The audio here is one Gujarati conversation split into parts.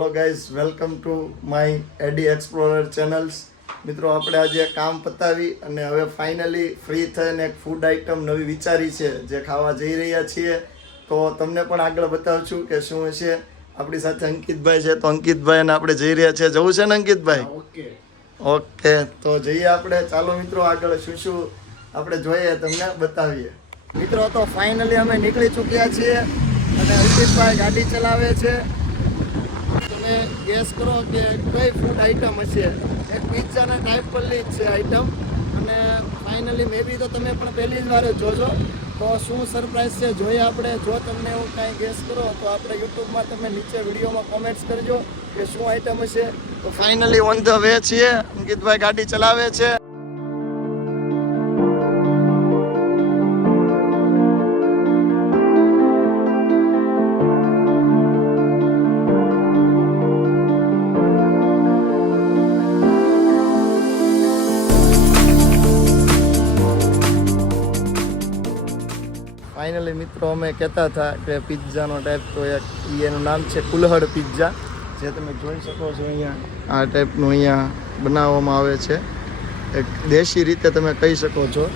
Hello guys, welcome to my AD explorer channels. મિત્રો, આપણે આજે કામ પતાવી અને હવે ફાઇનલી ફ્રી થઈને એક ફૂડ આઇટમ નવી વિચારી છે જે ખાવા જઈ રહ્યા છીએ. તો તમને પણ આગળ બતાવું છું કે શું હશે. આપણી સાથે અંકિતભાઈ છે, તો અંકિતભાઈને આપણે જઈ રહ્યા છીએ. જવું છે ને અંકિતભાઈ? ઓકે, તો જઈએ આપણે. ચાલો મિત્રો, આગળ શું શું આપણે જોઈએ તમને બતાવીએ. મિત્રો, તો ફાઇનલી અમે નીકળી ચૂક્યા છીએ અને અંકિતભાઈ ગાડી ચલાવે છે. તમે ગેસ કરો કે કઈ ફૂડ આઈટમ હશે. એક પિઝાના ટાઈપ પરની જ છે આઈટમ. અને ફાઇનલી મે બી તો તમે પણ પહેલી જ વાર જ જોજો. તો શું સરપ્રાઈઝ છે જોઈએ આપણે. જો તમને એવું કાંઈ ગેસ કરો તો આપણે યુટ્યુબમાં તમે નીચે વિડીયોમાં કોમેન્ટ્સ કરજો કે શું આઈટમ હશે. તો ફાઇનલી ઓન ધ વે છીએ. અંકિતભાઈ ગાડી ચલાવે છે. ફાઇનલી મિત્રો, અમે કહેતા હતા કે પિઝાનો ટાઈપ તો એક એનું નામ છે કુલ્હડ પિઝા, જે તમે જોઈ શકો છો અહીંયા. આ ટાઈપનું અહીંયા બનાવવામાં આવે છે, એક દેશી રીતે તમે કહી શકો છો.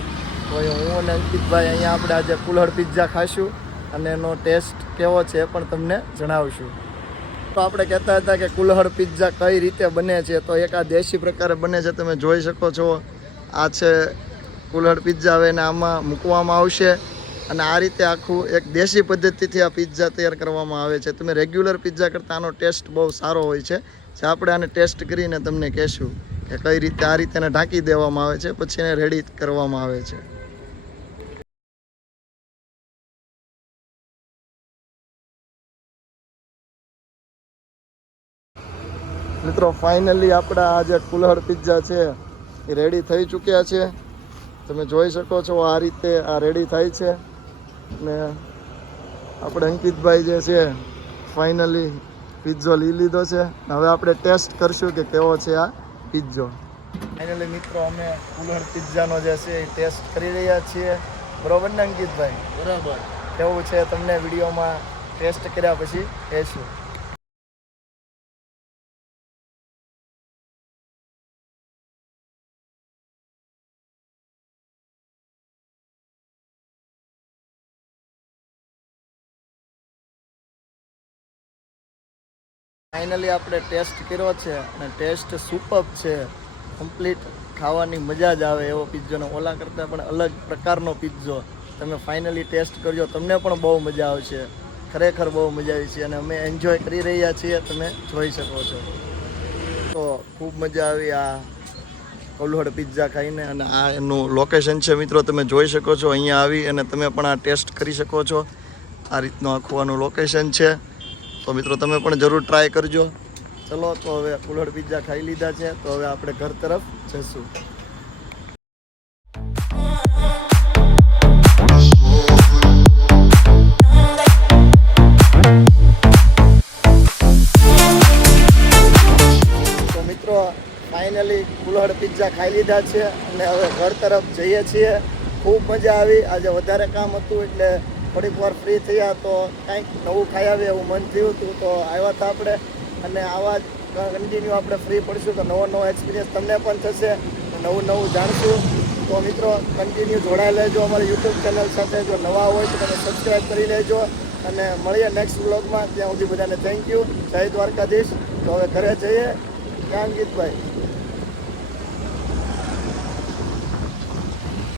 તો હું અને અંકિતભાઈ અહીંયા આપણે આજે કુલ્હડ પિઝા ખાશું અને એનો ટેસ્ટ કેવો છે એ પણ તમને જણાવશું. તો આપણે કહેતા હતા કે કુલ્હડ પિઝા કઈ રીતે બને છે, તો એક આ દેશી પ્રકારે બને છે. તમે જોઈ શકો છો, આ છે કુલ્હડ પિઝા. હવે એને આમાં મૂકવામાં આવશે અને આ રીતે આખું એક દેશી પદ્ધતિથી આ પિઝા તૈયાર કરવામાં આવે છે. તમે રેગ્યુલર પિઝા કરતાં આનો ટેસ્ટ બહુ સારો હોય છે. જે આપણે આને ટેસ્ટ કરીને તમને કહેશું કે કઈ રીતે આ રીતે એને ઢાંકી દેવામાં આવે છે, પછી એને રેડી કરવામાં આવે છે. મિત્રો, ફાઇનલી આપણા આ જે કુલ્હડ પિઝા છે એ રેડી થઈ ચૂક્યા છે. તમે જોઈ શકો છો, આ રીતે આ રેડી થાય છે. ને આપણે અંકિતભાઈ જે છે ફાઇનલી પિઝ્ઝો લઈ લીધો છે. હવે આપણે ટેસ્ટ કરશું કે કેવો છે આ પિઝ્ઝો. ફાઇનલી મિત્રો, અમે કુલ્હડ પિઝ્ઝાનો જે છે એ ટેસ્ટ કરી રહ્યા છીએ. બરોબર ને અંકિતભાઈ? બરાબર. કેવું છે તમને વિડીયોમાં ટેસ્ટ કર્યા પછી કહેશું. ફાઇનલી આપણે ટેસ્ટ કર્યો છે અને ટેસ્ટ સુપર્બ છે. કમ્પ્લીટ ખાવાની મજા જ આવે એવો પિઝ્ઝોનો. ઓલા કરતાં પણ અલગ પ્રકારનો પિઝ્ઝો. તમે ફાઇનલી ટેસ્ટ કરજો, તમને પણ બહુ મજા આવશે. ખરેખર બહુ મજા આવી છે અને અમે એન્જોય કરી રહ્યા છીએ, તમે જોઈ શકો છો. તો ખૂબ મજા આવી આ કુલ્હડ પિઝ્ઝા ખાઈને. અને આ એનું લોકેશન છે મિત્રો, તમે જોઈ શકો છો. અહીંયા આવી અને તમે પણ આ ટેસ્ટ કરી શકો છો. આ રીતનું આખું આનું લોકેશન છે. તો મિત્રો, તમે પણ જરૂર ટ્રાય કરજો. ચલો, તો હવે કુલ્હડ પિઝા ખાઈ લીધા છે, તો હવે આપણે ઘર તરફ જઈશું. તો મિત્રો, ફાઇનલી કુલ્હડ પિઝા ખાઈ લીધા છે અને હવે ઘર તરફ જઈએ છીએ. ખૂબ મજા આવી. આજે વધારે કામ હતું એટલે થોડીક વાર ફ્રી થયા તો કંઈક નવું ખાઈ આવે એવું મન થયું હતું. તો આવ્યા હતા આપણે અને આવા જ કન્ટિન્યુ આપણે ફ્રી પડશું તો નવો એક્સપિરિયન્સ તમને પણ થશે, નવું જાણશું. તો મિત્રો, કન્ટિન્યુ જોડાઈ લેજો અમારી યુટ્યુબ ચેનલ સાથે. જો નવા હોય તો તમે સબસ્ક્રાઈબ કરી લેજો અને મળીએ નેક્સ્ટ વ્લોગમાં. ત્યાં સુધી બધાને થેન્ક યુ. જય દ્વારકાધીશ. તો હવે ઘરે જઈએ. ક્યાં અંકિતભાઈ?